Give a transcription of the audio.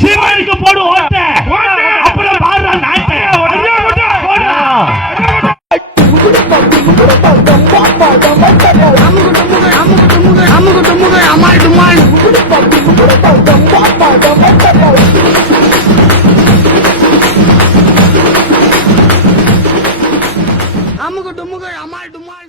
சீமானுக்கு போடு ஓட்ட அப்புறம் பாடுறா நாட்டை போடு. அமுகு டுமுகு அமுகு டுமுகு அமுகு டுமுகு